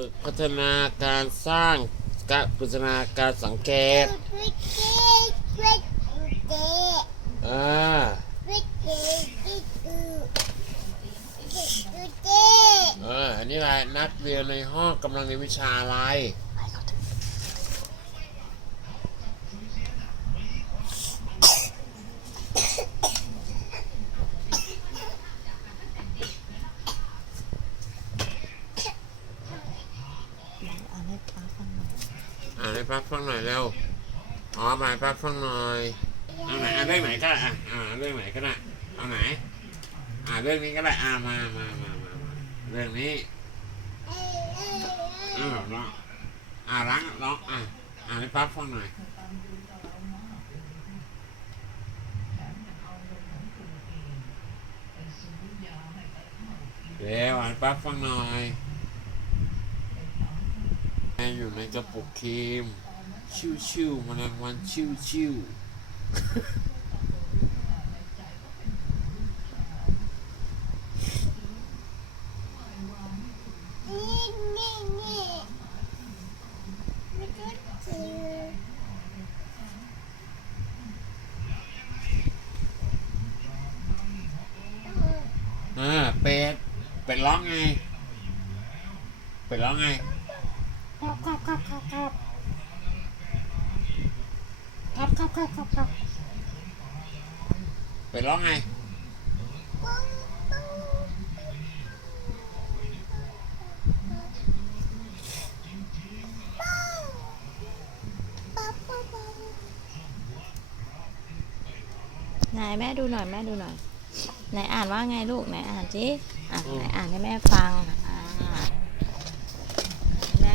ฝึกพัฒนาการสร้างการพัฒนาการสังเกตอ่าเอออันนี้อะไรนักเรียนในห้องกำลังเรียนวิชาอะไร อ่านให้ป้าฟังหน่อยอ่านให้ป้าฟังหน่อยเร็วอ๋อมาป้าฟังหน่อยเอาไหนเอาเรื่องไหนก็ได้อะอ่าเรื่องไหนก็ได้เอาไหน อ่านเรื่องนี้ก็ได้อ่ามามามามามาเรื่องนี้อาร้องอ่าร้องร้องอ่าอ่านให้ป้าฟังหน่อยเร็วอ่านป้าฟังหน่อย แม่อยู่ในกระปุกครีมชิวชิวๆแมลงวันชิวชิวอ่าเป็ด เป็ดร้องไง เป็ดร้องไง ครับครับครับครับครับครับครับครับครับครับเป็ดร้องไงไหนแม่ดูหน่อยแม่ดูหน่อยไหนอ่านว่าไงลูกไหนอ่านสิอะไหนอ่านให้แม่ฟัง